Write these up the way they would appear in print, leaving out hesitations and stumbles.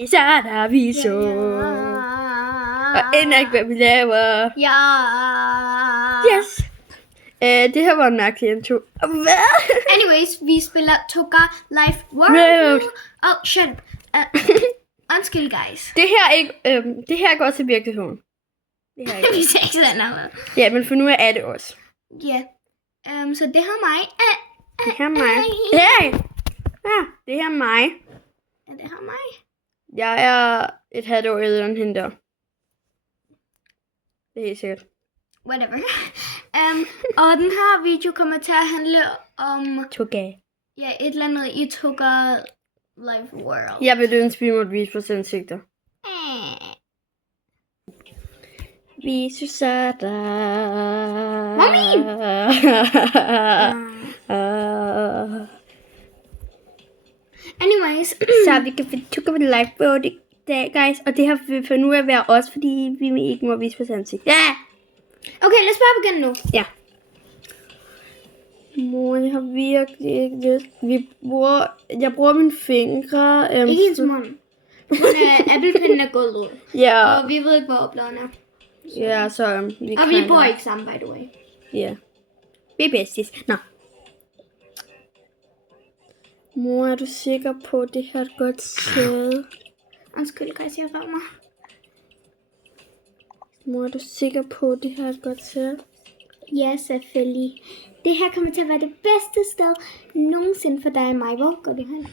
Vi starter, vi så. Og ender ikke, hvad vi laver. Ja. Yes. Det her var en mærkelig intro. Hvad? Anyways, vi spiller Toga Life World. World. Oh, shut up. Undskyld, guys. Det her går til virkeligheden. Det her Vi ser ikke sådan noget. Ja, men for nu er det også. Ja. Så det her er mig. Det her er mig. Hey! Ja, det her er mig. Er det her mig? Jeg er et halvt år ældre end hende der. Det er helt sikkert. Whatever. Og den her video kommer til at handle om Toga. ja, et eller andet i Toga Life World. Jeg vil ønske, vi måtte vise vores ansigter. Vi starter. Mommy! Anyways. Så vi kan få Toga Life World i dag, guys. Og det her vil for nu at være os, fordi vi ikke må vise vores ansigt. Ja! Okay, lad os bare begynde nu. Ja. Mor, jeg har virkelig ikke lyst. Jeg bruger mine fingre. Ikke hendes mund. Applepinden er gået ud. Ja. Og vi ved ikke, hvor opladen er. Ja, så Og vi bor ikke sammen, by the way. Ja. Vi er besties. Nå. Mor, er du sikker på, at det her er et godt sted? Undskyld, kan jeg røv mig? Mor, er du sikker på, at det her er et godt sted? Ja, selvfølgelig. Det her kommer til at være det bedste sted nogensinde for dig og mig. Hvor går du hen?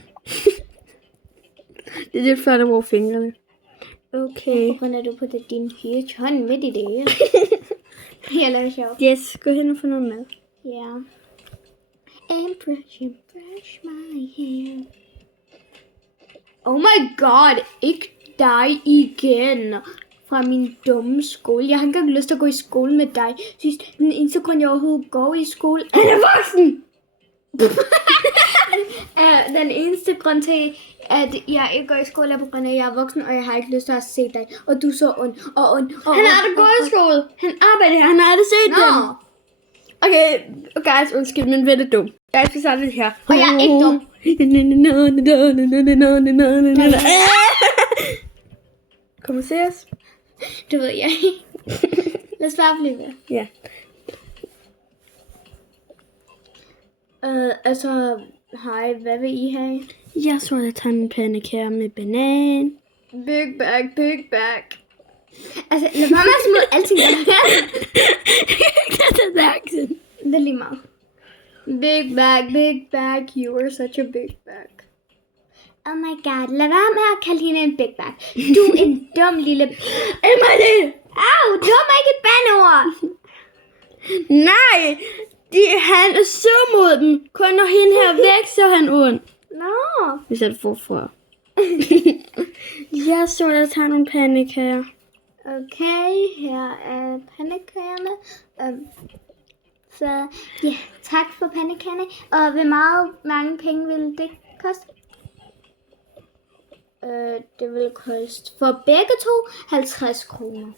Det er lidt før, der bruger fingrene. Okay. På grund af, du putter din huge hånd midt i det hele. Jeg laver sjov. Yes, gå hen og få noget mad. Ja. And brush my hair. Oh my god, ikke dig igen. Fra min dumme skole. Jeg har ikke engang lyst til at gå i skole med dig. Sidst, den eneste grund, jeg overhovedet går i skole, Han er voksen! den eneste grund til, at jeg ikke går i skole, er på grund af, at jeg er voksen, og jeg har ikke lyst til at se dig. Og du er så ond. Han har aldrig gået i skole. Han arbejder her. Han har aldrig set dem. Okay, guys, undskyld, men ven er dum. Guys, vi starter det her. Og jeg er ikke dum. Kom og se os. Det ved jeg ikke. Lad os bare blive ved. Ja. Altså, hej, hvad vil I have? Jeg så, at jeg tager en pandekær med banan. Big bag, big bag. Altså, lad mig med at smide alting der. Det er lige meget. Big bag, you are such a big bag. Oh my god, lad være med at kalde hende en big bag. Du er en dum lille... Emily! Au, dum er ikke et bandeord. Nej! Han er så mod dem. Kun når hende her væk, så er han ond. Nå. Vi sætter forfra. Jeg så, at jeg tager nogle pandekager. Okay, her er pandekagerne. Så ja, tak for pandekagerne. Og hvor mange penge vil det koste? Det vil koste for begge to 50 kroner.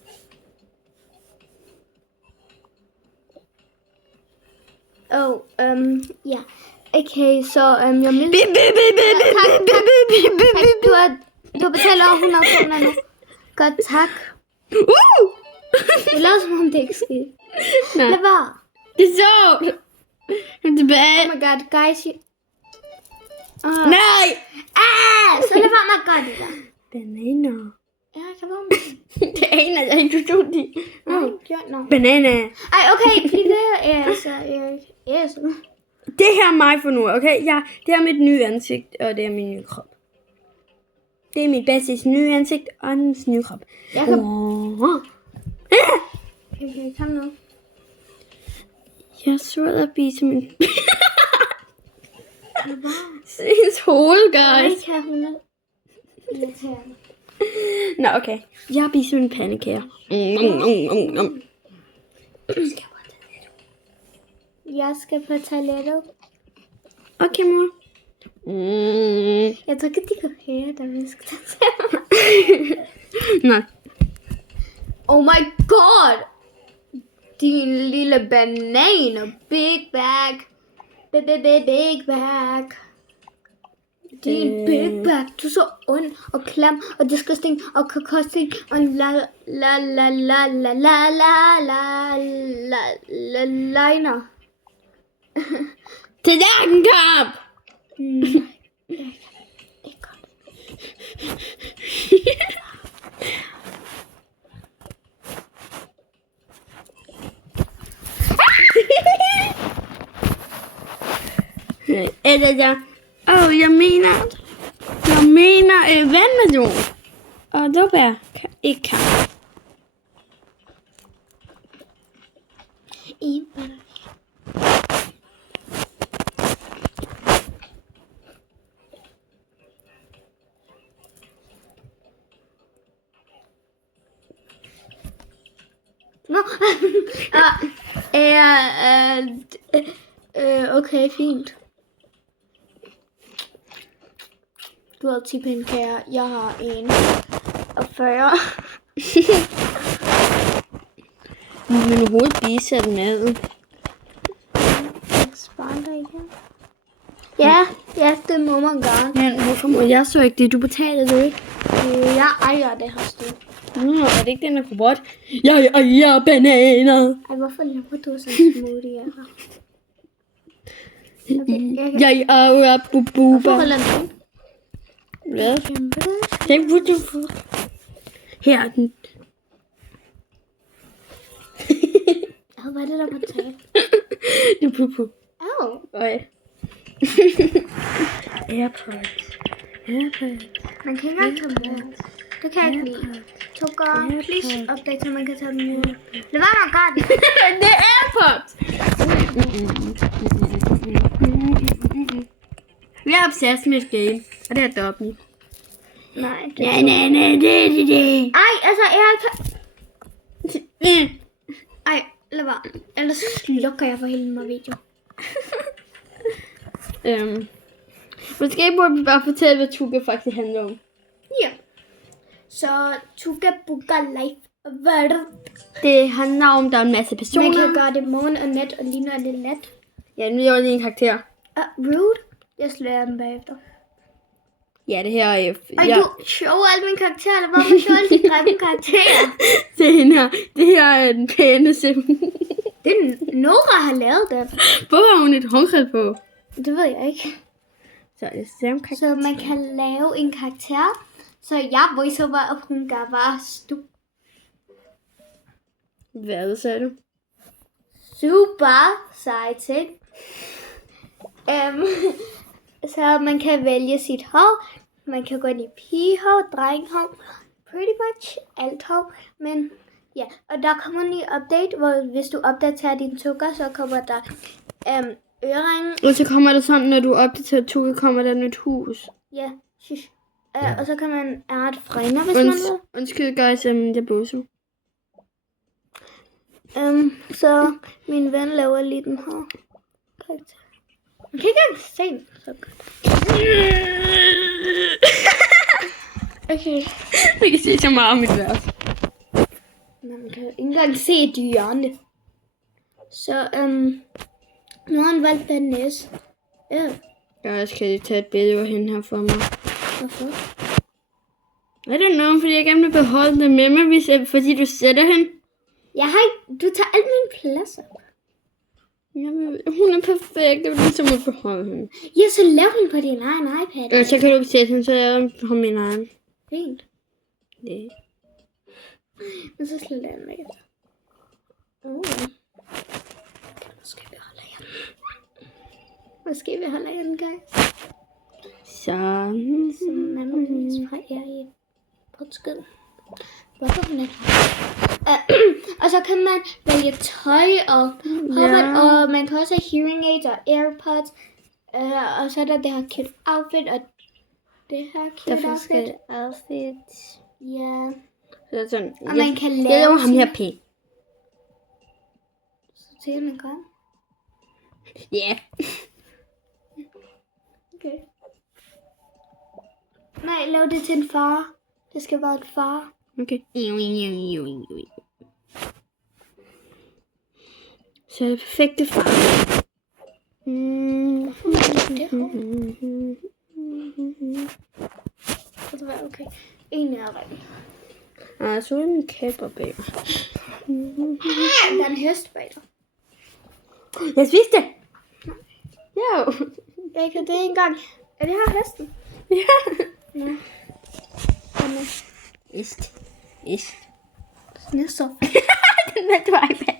Ja. Okay, så jeg vil... Du betaler over 100 kroner nu. Godt, tak. Det lader som om det ikke sker. Lad være. Det er sjovt. Tilbage. Oh my god, guys. Nej! Så lad være med at gøre det der. Bananer. Ja, jeg var med. Det aner jeg ikke, du stod i. No. Banana. Ej, okay, bliv ved. Så. Det her er mig for nu, okay? Det er mit nye ansigt, og det er min nye krop. Det er mit bedste nye ansigt, og hans nye krop. Jeg kan... Okay, kom nu. Jeg så at spise min... Se hendes hoved, guys. Jeg kan 100. Irriterende. Nå, okay. Jeg spiser min pandekager. Jeg skal på toilettet. Okay, mor. Jeg tror ikke, de kan høre dig, hvis jeg skal tage Nej. Oh my god! Din lille banan og big bag. Big bag. Din big bag, du er så ond og klam og disgusting og kakosting og la liner. Til Tallerkenkamp! Ikke godt. Eller jeg mener vandmelon. Og jordbær ikke kan. Nå, okay, fint. Du har 10 pandekager, jeg har 1 og 40. Men hovedet bisæt maden. Spander igen. Ja, det må man gerne. Men hvorfor må jeg så ikke det? Du betaler det ikke. Jeg ejer det her sted. Er det ikke den der robot? Jeg ejer bananer. Ej, hvorfor laver du sådan en smoothie her? Okay, Jeg ejer bububa. hvorfor holder den? Hvad? Hey, what the fuck? Her er den. Hvad er det, der var taget? Det er pupu. Au. Øj. Airpods. Man kan ikke engang tage dem med. Det kan jeg ikke lide. Tukker, please update, så man kan tage dem med. Lad være med at gøre det. Det er Airpods. Vi er obsessed med et game, og det er Dobby. Nej, det Nej. Ej, altså, jeg kan... Ej, lad være. Ellers slukker jeg for hele min video. Måske burde vi bare fortælle, hvad Tuga faktisk handler om. Ja. Så Tuga Buga Life World. Det handler om, der er en masse personer. Man kan gøre det morgen og nat, og lige når det er nat. Ja, nu er det en karakter. Rude. Jeg slår dem bagefter. Ja, det her er... Ej, du shower alle mine karakterer, eller hvorfor shower alle de grimme karakterer? Det er hende her. Det her er den pæne sim. Det er Nora har lavet det. Hvorfor har hun et håndklæde på? Det ved jeg ikke. Så er det samme karakter. Så man kan lave en karakter. Så jeg voiceover, og hun gør bare Hvad sagde du? super seje ting. Så man kan vælge sit hår. Man kan gå ind i pigehår, drengehår, pretty much alt hår. Men ja, og der kommer en ny update, hvor hvis du opdaterer din Tuga, så kommer der øreringe. Og så kommer der sådan, når du opdaterer Tuga, kommer der et nyt hus. Ja, shush. Og så kan man arte frænder, hvis man vil. Undskyld, guys, jeg bosser. Så min ven laver lige den her karakter. Man kan ikke engang se den så godt. Okay. Vi kan se så meget om mit vers. Man kan ikke engang se et hjørne. Så nu har han valgt den næste. Ja. Jeg skal lige tage et billede af hende her for mig. Hvorfor? I don't know, fordi jeg gerne vil beholde det med mig, fordi du sætter hende. Jeg har ikke... Du tager alle mine pladser. Hun er perfekt, det er ligesom at beholde hende. Ja, så lav hende på din egen iPad. Så kan du ikke sætte hende, så laver jeg på min egen. Fint. Det. Men så slår jeg den væk. Måske vi holder jer. Måske vi holder jer den, guys. Så Man må vise fra jer i podskeden. Hvorfor hun ikke? Og så kan man vælge tøj og hovedet, og man kan også have hearing aids og AirPods. Og så er der det her cute outfit og det her cute outfit. outfits. Ja. Så sådan. Og man kan Jeg lave laver ham her pæn. Så til man gør. Ja. Okay. Nej, lav det til en far. Det skal være en far. Okay. Så er det perfekte far. Det var okay. En er rigtig. Jeg så en kæber bag mig. Der er en hest bag dig. Jeg spiste det. Jo. Jeg kan det engang. Er det her hesten? Ja. Nå. Ist. Nisser. Den med du iPad.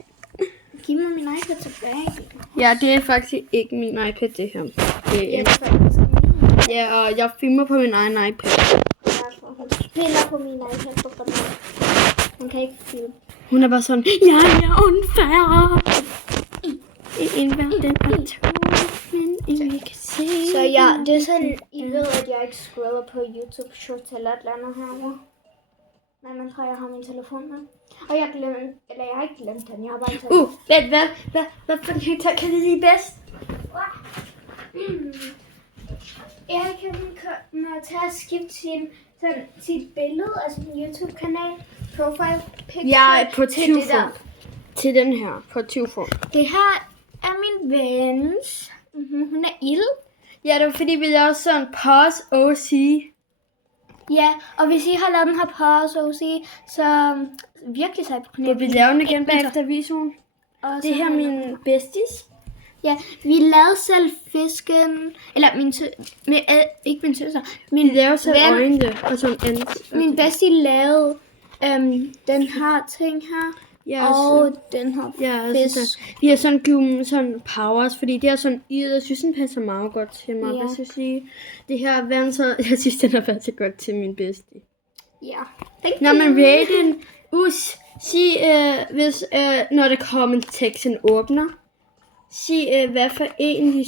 Giv mig min iPad tilbage. Ja, det er faktisk ikke min iPad, det her. Det er, faktisk min. ja, og jeg filmer på min egen iPad. Hun spiller på min iPad på grund af. Hun kan ikke filme. Hun er bare sådan, jeg er unfair. I en verden af to, men ingen kan se. Så ja, det er sådan, I ved, at jeg ikke scroller på YouTube Shorts eller et eller andet herovre. Nej, man tror, jeg har min telefon med. Og jeg glemte, eller jeg har ikke glemt den, jeg har bare taget Hvad for en TikTok kan du lide bedst? Jeg kan komme til at skifte sit billede, altså min YouTube-kanal, profile picture. Jeg er på til det 20 der. Til den her, på 20 form. Det her er min vens. Hun er ild. Ja, det var fordi, vi lavede sådan pause OC. Ja, og hvis I har lavet den her pause, så virkelig sej på Vil knæet. vi lave den igen bagefter videoen? Og Det her er min besties. Ja, vi lavede selv fisken, eller ikke min søster, Vi laver selv ven. øjnene og sådan andet. Min bestie lavede den her ting her, Ja, og den her fisk. Vi har sådan givet sådan powers, fordi det er sådan jeg synes, den passer meget godt til mig. Ja. Hvad skal jeg sige? Det her vand, så jeg synes, den har været så godt til min bestie. Ja. Når man rater en sig, hvis, når der kommer en tekst, den åbner. Sig, hvad for en,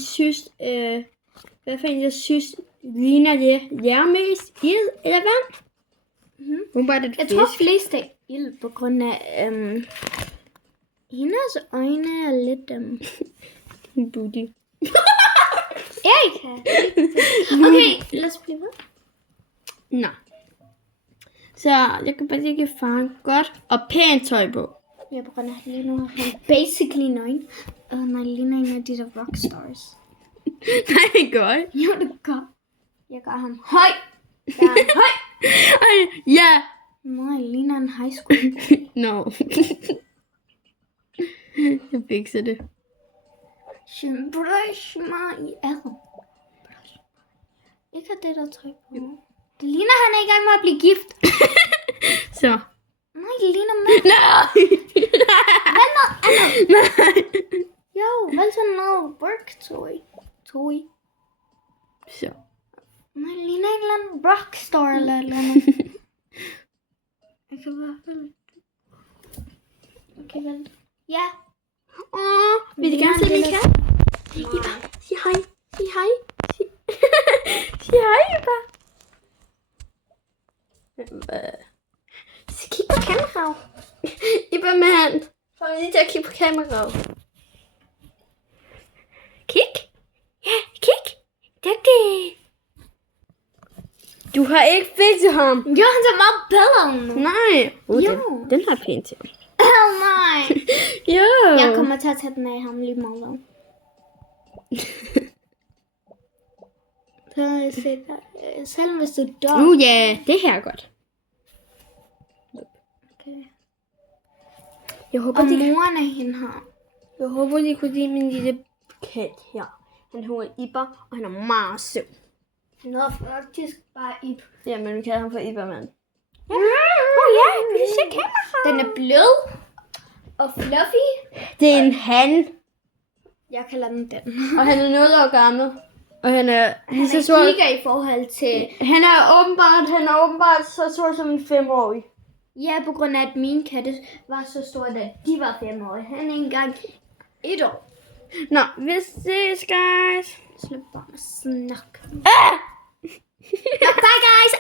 jeg synes, ligner det jer mest, ild eller vand? Hun bare det Jeg tror flest er ild på grund af hendes øjne er lidt booty. Erika. Okay, lad os blive ved. Nå. Så jeg kan bare ikke fange godt og pænt tøj på. Ja, på grund af lige nu har han basically nøgen. Nej, ligner en af de der rockstars. Nej, det gør jeg. Jo, det gør. Jeg gør ham høj. Jeg er høj. Ej, ja. Nej, ligner en high school. No. Jeg fikser det. Brush mig i æren. Ikke har det der tryk på. Det ligner, han er i gang med at blive gift. Så. Nej, det ligner mig. Nej. Hvad noget andet? Nej. Jo, hvad så noget worktøj? Tøj. Så. Nej, det ligner en eller anden rockstar eller et eller andet. Jeg kan i hvert fald... Okay, vel. Ja. Vil du gerne se min kat? Sig hej. Sig hej. Sig hej, Iba. Så kig på kameraet. Iba, mand. Få mig lige til at kigge på kameraet. Kig. Ja, kig. Dygtig. Du har ikke fikset ham. Jo, han ser meget bedre nu. Nej. Jo. Den har pænt til. Nej. Jo. Jeg kommer til at tage den af ham lige meget. Så er jeg sikker. Selv hvis du dør. Ja, det her er godt. Okay. Jeg håber, Og de moren af hende her. Jeg håber, de kunne lide min lille kat her. Han hedder Iba, og han er meget sød. Han hedder faktisk bare Ib. Ja, men vi kalder ham for Iba, mand. Ja. Ja, vil du se kameraet? Den er blød og fluffy. Det er en han, Jeg kalder den den. og han er 0 år gammel. Og han er Han så er stor. kigger i forhold til... Han er åbenbart så stor som en 5-årig. Ja, på grund af, at mine katte var så store, da de var 5 år. Han er ikke engang 1 år. Nå, vi ses, guys. Slip bare med snak. Ah! Bye, guys!